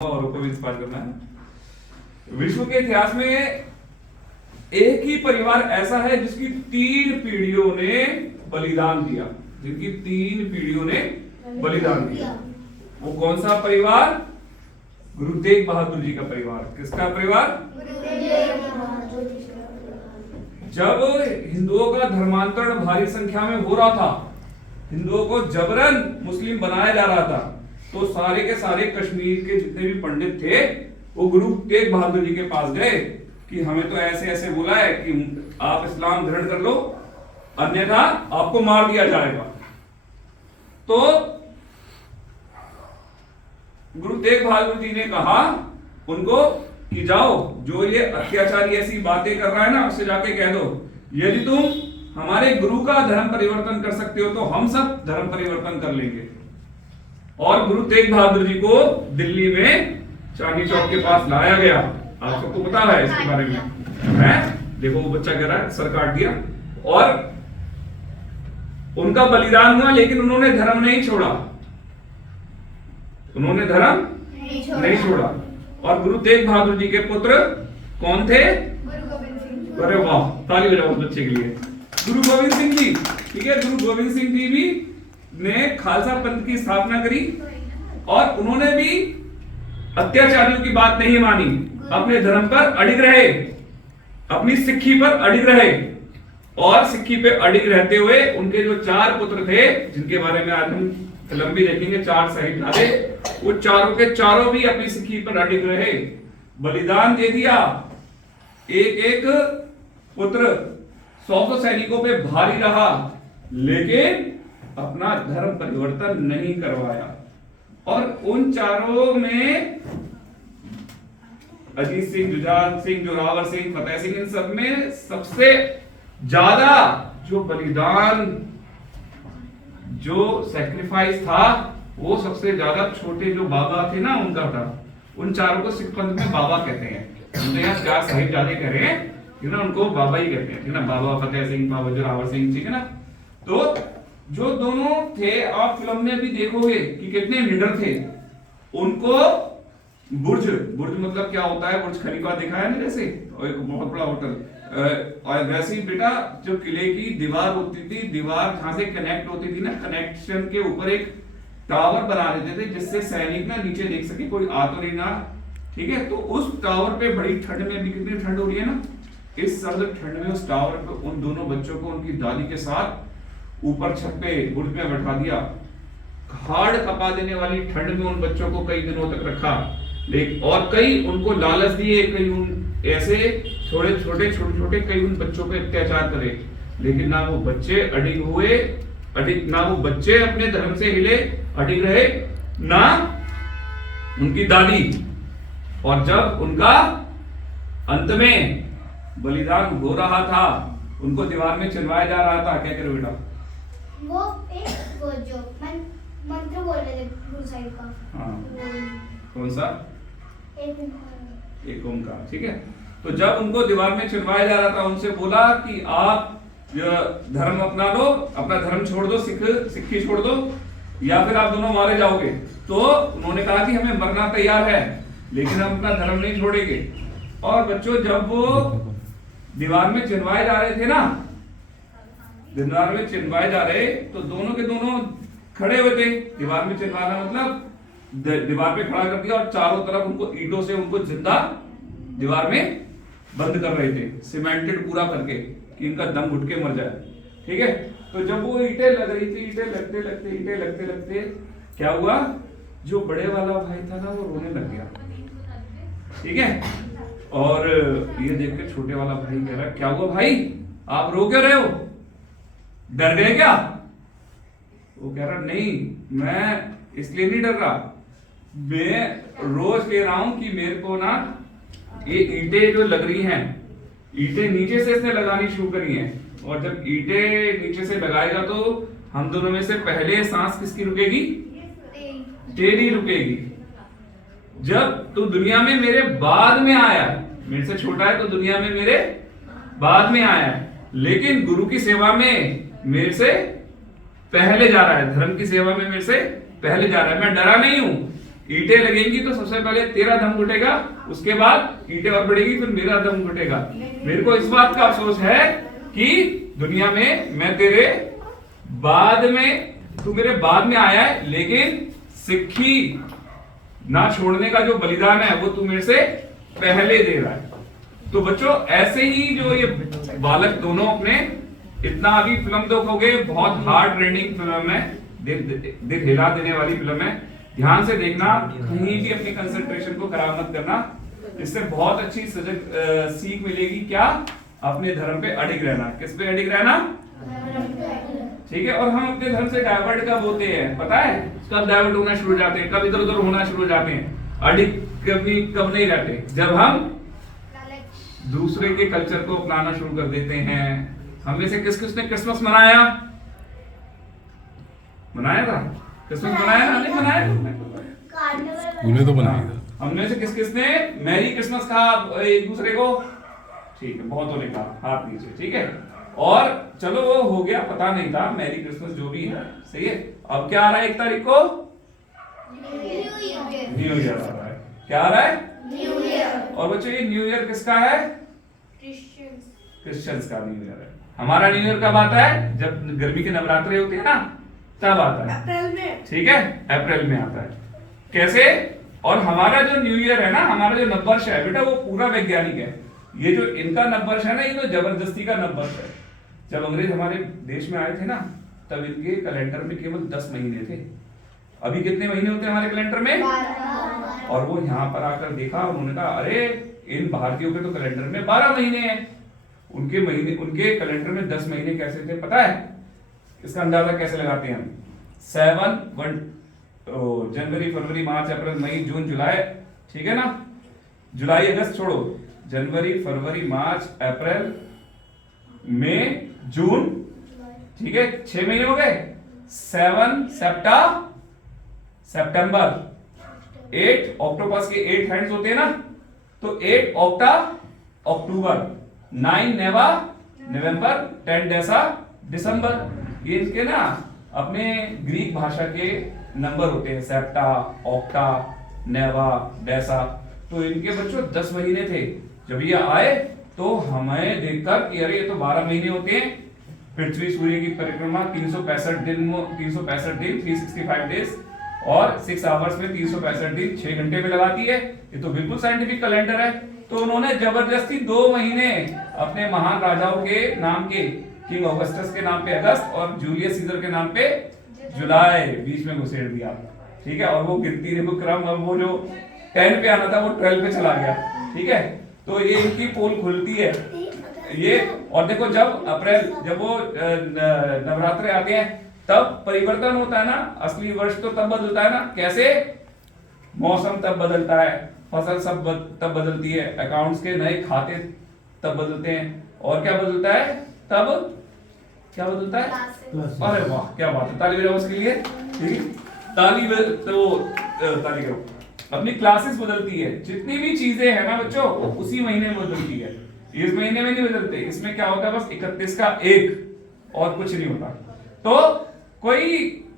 औरों को भी इंस्पायर करना है। विश्व के इतिहास में एक ही परिवार ऐसा है जिसकी 3 पीढ़ियों ने बलिदान दिया, जिनकी 3 पीढ़ियों ने बलिदान दिया। वो कौन सा परिवार? गुरु तेग बहादुर जी का परिवार। किसका परिवार? जब हिंदुओं का धर्मांतरण भारी संख्या में हो रहा था, हिंदुओं को जबरन मुस्लिम बनाया जा रहा था, तो सारे के सारे कश्मीर के जितने भी पंडित थे वो गुरु तेग बहादुर जी के पास गए कि हमें तो ऐसे ऐसे बोला है कि आप इस्लाम ग्रहण कर लो, अन्यथा आपको मार दिया जाएगा। तो गुरु तेग बहादुर जी ने कहा उनको कि जाओ, जो ये अत्याचारी ऐसी बातें कर रहा है ना, उससे जाके कह दो यदि तुम हमारे गुरु का धर्म परिवर्तन कर सकते हो तो हम सब धर्म परिवर्तन कर लेंगे। और गुरु तेग बहादुर जी को दिल्ली में चांदनी चौक के पास लाया गया। आप सबको पता है इसके बारे में, है? देखो वो बच्चा कह रहा है सर काट दिया। और उनका बलिदान हुआ, लेकिन उन्होंने धर्म नहीं छोड़ा, उन्होंने धर्म नहीं छोड़ा। और गुरु तेग बहादुर जी के पुत्र कौन थे? अरे वाह, ताली बजाओ उस बच्चे के लिए। गुरु गोविंद सिंह जी, ठीक है। गुरु गोविंद सिंह जी भी ने खालसा पंथ की स्थापना करी और उन्होंने भी अत्याचारियों की बात नहीं मानी, अपने धर्म पर अडिग रहे, अपनी सिक्खी पर अडिग रहे। और सिक्खी पे अडिग रहते हुए उनके जो 4 पुत्र थे, जिनके बारे में आज हम फिल्म भी देखेंगे, 4 साहिबजादे, वो चारों के चारों भी अपनी सिक्खी पर अडिग रहे, बलिदान दे दिया। एक एक पुत्र 100 सैनिकों पे भारी रहा, लेकिन अपना धर्म परिवर्तन नहीं करवाया। और उन चारों में अजीत सिंह, जुझार सिंह, जोरावर सिंह, फतेह सिंह, इन सब में सबसे ज्यादा जो बलिदान, जो सैक्रिफाइस था, वो सबसे ज्यादा छोटे जो बाबा थे ना, उनका था। उन चारों को सिख पंथ में बाबा कहते हैं। तो यहाँ 4 साहिबजादे कह रहे हैं, ठीक ना, उनको बाबा ही कहते हैं, ठीक ना, बाबा फतेह सिंह, बाबा जोरावर सिंह, ठीक है ना। तो जो दोनों थे, आप फिल्म में भी देखोगे कि कितने निडर थे। उनको बुर्ज मतलब क्या होता है? बुर्ज खलीफा देखा है ना, जैसे और एक बहुत बड़ा होटल, और वैसे ही बेटा जो किले की दीवार होती थी, दीवार जहां से कनेक्ट होती थी ना, कनेक्शन के ऊपर एक टावर बना देते थे जिससे सैनिक ना नीचे देख सके, कोई आ तो नहीं ना, ठीक है। तो उस टावर पे बड़ी ठंड में भी, कितनी ठंड हो रही है ना, इस सर्द ठंड में उस टावर पे उन दोनों बच्चों को उनकी दादी के साथ ऊपर छत पे बुर्ज में बैठा दिया। हाड़ कपा देने वाली ठंड में उन बच्चों को कई दिनों तक रखा, लेकिन और कई उनको लालच दिए, कई उन ऐसे छोटे कई उन बच्चों पे अत्याचार करे, लेकिन ना वो बच्चे अडिग हुए, ना वो बच्चे अपने धर्म से हिले अडिग रहे, ना उनकी दादी। और जब उनका अंत में बलिदान हो रहा था, उनको दीवार में चिनवाया जा रहा था, क्या करो बेटा? वो जो मंत्र बोल रहे थे गुरु साहिब का। हाँ, कौन सा? एक ओंकार, ठीक है। तो जब उनको दीवार में चिनवाया जा रहा था, उनसे बोला कि आप धर्म अपना लो, अपना धर्म छोड़ दो, सिक्खी छोड़ दो, या फिर आप दोनों मारे जाओगे। तो उन्होंने कहा कि हमें मरना तैयार है, लेकिन हम अपना धर्म नहीं छोड़ेंगे। और बच्चों, जब वो दीवार में चिनवाए जा रहे थे ना, दीवार में चिनवाए जा रहे, तो दोनों के दोनों खड़े हुए थे। दीवार में चिनवाना मतलब दीवार पे खड़ा कर दिया और चारों तरफ उनको ईंटों से उनको जिंदा दीवार में बंद कर रहे थे, सीमेंटेड पूरा करके कि इनका दम घुट के मर जाए, ठीक है। तो जब वो ईंटें लग रही थी, ईंटें लगते क्या हुआ? जो बड़े वाला भाई था ना, वो रोने लग गया, ठीक है। और ये देख के छोटे वाला भाई कह रहा, क्या हुआ भाई, आप रो क्यों रहे हो? डर गए क्या? वो कह रहा, नहीं, मैं इसलिए नहीं डर रहा, मैं रोज ले रहा हूं कि मेरे को ना ये ईंटें जो लग रही हैं, ईंटें नीचे से इसने लगानी शुरू करी हैं, और जब ईंटें नीचे से लगाएगा तो हम दोनों में से पहले सांस किसकी रुकेगी? तेरी रुकेगी। जब तू दुनिया में मेरे बाद में आया, मेरे से छोटा है तो दुनिया में मेरे बाद में आया है, लेकिन गुरु की सेवा में मेरे से पहले जा रहा है, धर्म की सेवा में मेरे से पहले जा रहा है। मैं डरा नहीं हूं, ईंटें लगेंगी तो सबसे पहले तेरा दम घुटेगा, उसके बाद ईंटें और बढ़ेगी, फिर मेरा दम घुटेगा। मेरे को इस बात का अफसोस है कि दुनिया में मैं तेरे बाद में, तू मेरे बाद में आया है, लेकिन सिक्खी ना छोड़ने का जो बलिदान है वो तू मेरे से पहले दे रहा है। तो बच्चों ऐसे ही जो ये बालक दोनों अपने, इतना अभी फिल्म देखोगे, बहुत हार्ड ट्रेनिंग फिल्म है, दिल हिला देने वाली फिल्म है, ध्यान से देखना, कहीं भी अपनी कंसंट्रेशन को खराब मत करना। इससे बहुत अच्छी सीख मिलेगी, क्या? अपने धर्म पे अडिग रहना। किस पे अडिग रहना? ठीक है। और हम अपने धर्म से डाइवर्ट कब होते हैं पता है? कब डाइवर्ट होना शुरू हो जाते हैं, कब इधर उधर होना शुरू हो जाते हैं, अडिग कभी कब नहीं रहते, जब हम दूसरे के कल्चर को अपनाना शुरू कर देते हैं। हम में से किस किसने क्रिसमस मनाया? मनाया था? क्रिसमस मनाया ना? नहीं मनाया? उन्हें तो बनाया था। हमने से किस किसने मैरी क्रिसमस कहा एक दूसरे को? ठीक है, बहुतों ने कहा, हाथ नीचे। ठीक है, और चलो वो हो गया, पता नहीं था, मैरी क्रिसमस जो भी है, सही है। अब क्या आ रहा है 1 तारीख को? न्यू ईयर आ रहा है। क्या आ रहा है? New year. और बच्चों ये न्यू ईयर किसका है? क्रिश्चियंस का न्यू ईयर है। हमारा न्यू ईयर कब आता है? जब गर्मी के नवरात्रे होते हैं ना, तब आता है, अप्रैल में। ठीक है, अप्रैल में आता है। कैसे? और हमारा जो न्यू ईयर है ना, हमारा जो नववर्ष है बेटा, वो पूरा वैज्ञानिक है। ये जो इनका नववर्ष है ना, ये तो जबरदस्ती का नववर्ष है। जब अंग्रेज हमारे देश में आए थे ना, तब इनके कैलेंडर में केवल 10 महीने थे। अभी कितने महीने होते हैं हमारे कैलेंडर में? 12। और वो यहाँ पर आकर देखा, उन्होंने कहा अरे इन भारतीयों के तो कैलेंडर में 12 महीने हैं, उनके कैलेंडर में 10 महीने कैसे थे पता है? इसका अंदाजा कैसे लगाते हैं हम? 7 जनवरी फरवरी मार्च अप्रैल मई जून जुलाई, ठीक है ना, जुलाई अगस्त छोड़ो, जनवरी फरवरी मार्च अप्रैल मई जून, ठीक है, 6 महीने हो गए। 7 सितंबर, 8 ऑक्टोपस के 8 हैंड्स होते हैं ना, तो 8 ऑक्टा अक्टूबर, 9 नवंबर, 10 दिसंबर। ये इसके ना अपने ग्रीक भाषा के नंबर होते हैं, सेप्टा, ऑक्टा, नेवा, डेसा। तो इनके बच्चों 10 महीने थे। जब ये आए तो हमें देखकर कि अरे ये तो 12 महीने होते हैं। पृथ्वी सूर्य की परिक्रमा 365 दिन 365 डेज और 6 आवर्स में 365 दिन 6 घंटे में लगाती है। ये तो बिल्कुल साइंटिफिक कैलेंडर है। तो उन्होंने जबरदस्ती 2 महीने अपने महान राजाओं के नाम के, किंग ऑगस्टस के नाम पे अगस्त और जूलियस सीजर के नाम पे जुलाई बीच में घुसेड़ दिया, ठीक है। और वो गिनती देखो क्रम, अब वो जो 10 पे आना था वो 12 पे चला गया, ठीक है। तो ये इनकी पोल खुलती है ये। और देखो जब वो नवरात्रे आते हैं तब परिवर्तन होता है ना, असली वर्ष तो तब बदलता है ना। कैसे? मौसम तब बदलता है, फसल सब तब बदलती है, अकाउंट्स के नए खाते तब बदलते हैं। और क्या बदलता है तब? क्या बदलता है? अरे वाह क्या बात है, ताली बजाओ उसके लिए, ठीक है। ताली करो। अपनी क्लासेस बदलती है, जितनी भी चीजें हैं ना बच्चों वो उसी महीने में बदलती है। इस महीने में नहीं बदलते। इसमें क्या होता है? बस 31 का 1 और कुछ नहीं होता। तो कोई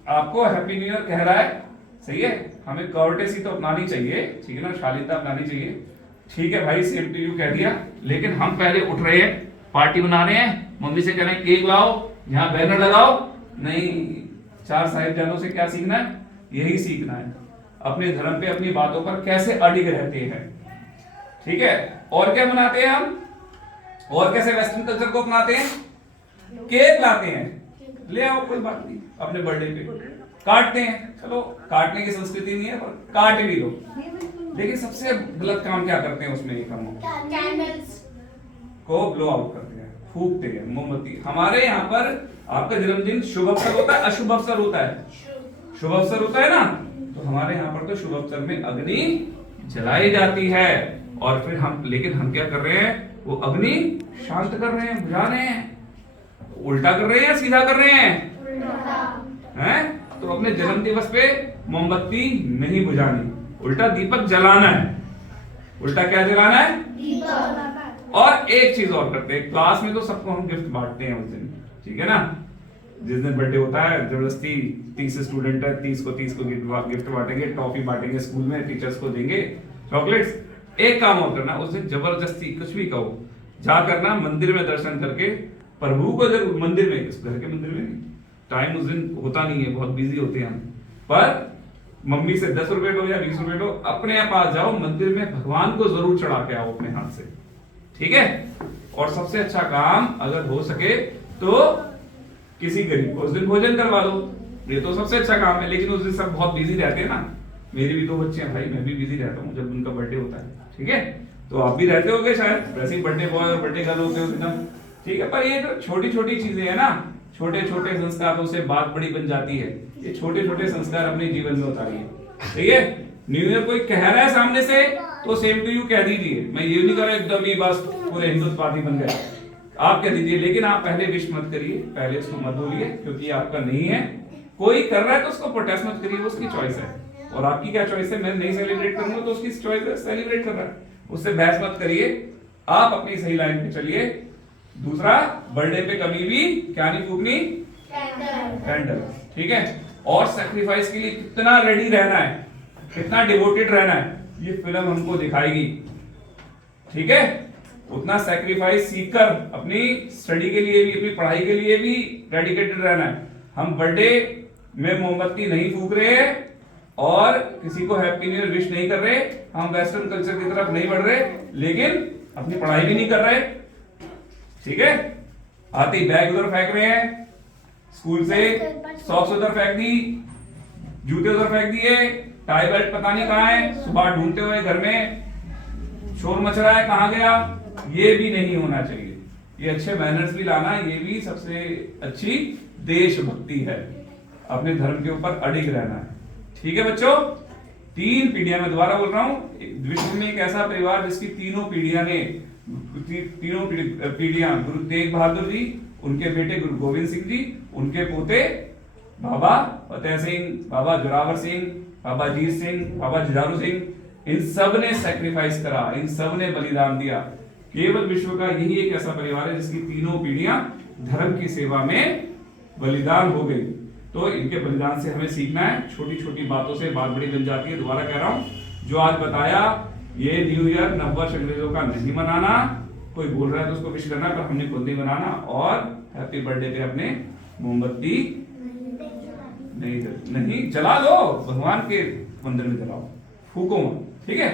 आपको हैप्पी न्यू ईयर कह रहा है, सही है, हमें कर्टेसी तो अपनानी चाहिए, ठीक है ना, शालीनता अपनानी चाहिए, ठीक है भाई, सेम टू यू कह दिया। लेकिन हम पहले उठ रहे हैं, पार्टी बना रहे हैं, मम्मी से कह रहे हैं केक लाओ, यहाँ बैनर लगाओ। नहीं, 4 साहिबजादों से क्या सीखना है? यही सीखना है, अपने धर्म पे अपनी बातों पर कैसे अडिग रहते हैं, ठीक है। और क्या बनाते हैं हम? और कैसे वेस्टर्न कल्चर को अपनाते हैं? केक लाते हैं, ले आओ, कोई बात नहीं, अपने बर्थडे पे काटते हैं, चलो काटने की संस्कृति नहीं है पर काट भी लो। लेकिन सबसे गलत काम क्या करते हैं उसमें? एक हम कैंडल्स को ब्लो आउट करते हैं, फूकते हैं मोमबत्ती। हमारे यहाँ पर आपका जन्मदिन शुभ अवसर होता है, अशुभ अवसर होता है? शुभ अवसर होता है ना। तो हमारे यहाँ पर तो शुभ अवसर में अग्नि जलाई जाती है। और फिर लेकिन हम क्या कर रहे हैं? वो अग्नि शांत कर रहे हैं, बुझा रहे हैं। उल्टा कर रहे हैं या सीधा कर रहे हैं? हैं? तो अपने जन्म दिवस पे मोमबत्ती नहीं बुझानी, उल्टा दीपक जलाना है। उल्टा क्या जलाना है? दीपक। और एक चीज और करते हैं, क्लास में तो सबको हम गिफ्ट बांटते हैं उस दिन, ठीक है ना। जिस दिन बर्थडे होता है जबरदस्ती 30 स्टूडेंट है, 30 को गिफ्ट बांटेंगे, टॉफी बांटेंगे स्कूल में, टीचर्स को देंगे चॉकलेट्स। एक काम और करना, उस दिन जबरदस्ती कुछ भी कहो, जा करना मंदिर में दर्शन करके प्रभु को जरूर, मंदिर में, इस घर के मंदिर में नहीं, टाइम उस दिन होता नहीं है, बहुत बिजी होते हैं हम, पर मम्मी से 10 रुपए लो या 20 रुपए लो, अपने पास जाओ मंदिर में, भगवान को जरूर चढ़ा के आओ अपने हाथ से, ठीक है। और सबसे अच्छा काम अगर हो सके तो किसी गरीब को उस दिन भोजन करवा दो, ये तो सबसे अच्छा काम है। लेकिन उस दिन सब बहुत बिजी रहते हैं ना, मेरे भी 2 बच्चे हैं भाई, मैं भी बिजी रहता हूँ जब उनका बर्थडे होता है, ठीक है। तो आप भी रहते होगे शायद, वैसे ही बर्थडे बॉय और बर्थडे गर्ल होते हो एकदम, ठीक है। पर ये जो छोटी छोटी चीजें है ना, छोटे छोटे संस्कारों से बात बड़ी बन जाती है। ये छोटे छोटे संस्कार अपने जीवन में उतारिए, ठीक है। न्यू ईयर कोई कह रहा है सामने से तो सेम टू यू कह दीजिए, मैं ये नहीं कर रहा एकदम ही बस पूरे हिंदुत्ववादी बन गए, आप कह दीजिए। लेकिन आप पहले विश मत करिए, पहले उसको मत बोलिए, क्योंकि ये आपका नहीं है। कोई कर रहा है तो उसको प्रोटेस्ट मत करिए, उसकी चॉइस है। और आपकी क्या चॉइस है, मैं नहीं सेलिब्रेट करूंगा तो उसकी चॉइस है, सेलिब्रेट कर रहा है, उससे बहस मत करिए, आप अपनी सही लाइन पे चलिए। दूसरा, बर्थडे पे कभी भी क्या नहीं फूकनी, कैंडल, ठीक है। और सैक्रिफाइस के लिए कितना रेडी रहना है, कितना डिवोटेड रहना है, ये फिल्म हमको दिखाएगी, ठीक है। उतना सैक्रिफाइस सीखकर अपनी स्टडी के लिए भी, अपनी पढ़ाई के लिए भी डेडिकेटेड रहना है। हम बर्थडे में मोमबत्ती नहीं फूक रहे और किसी को हैप्पी न्यू ईयर विश नहीं कर रहे, हम वेस्टर्न कल्चर की तरफ नहीं बढ़ रहे, लेकिन अपनी पढ़ाई भी नहीं कर रहे, ठीक है। आते ही बैग उधर फेंक रहे हैं, स्कूल से सॉक्स उधर फेंक दी, जूते उधर फेंक दिए, टाई बेल्ट पता नहीं कहाँ है, सुबह ढूंढते हुए घर में शोर मच रहा है, कहाँ गया। ये भी नहीं होना चाहिए, ये अच्छे मैनर्स भी लाना, ये भी सबसे अच्छी देशभक्ति है, अपने धर्म के ऊपर अडिग रहना है, ठीक है बच्चों। 3 पीढ़ियां, मैं दोबारा बोल रहा हूं, विश्व में एक ऐसा परिवार जिसकी तीनों पीढ़ियां गुरु तेग बहादुर जी, उनके बेटे गुरु गोविंद सिंह जी, उनके पोते बाबा फतेह सिंह, बाबा जोरावर सिंह, बाबा जीत सिंह, बाबा जुझारू सिंह, इन सब ने सैक्रिफाइस करा, इन सब ने बलिदान दिया। केवल विश्व का यही एक ऐसा परिवार है जिसकी तीनों पीढ़ियां धर्म की सेवा में बलिदान हो गई। तो इनके बलिदान से हमें सीखना है, छोटी छोटी बातों से बात बड़ी बन जाती है। दोबारा कह रहा हूं, जो आज बताया, ये न्यू ईयर नववर्ष अंग्रेजों का नहीं मनाना, कोई बोल रहा है तो उसको विश करना, पर हमने खुद नहीं मनाना। और हैप्पी बर्थडे पे अपने मोमबत्ती नहीं जला लो, भगवान के मंदिर में जलाओ, फूको, ठीक है।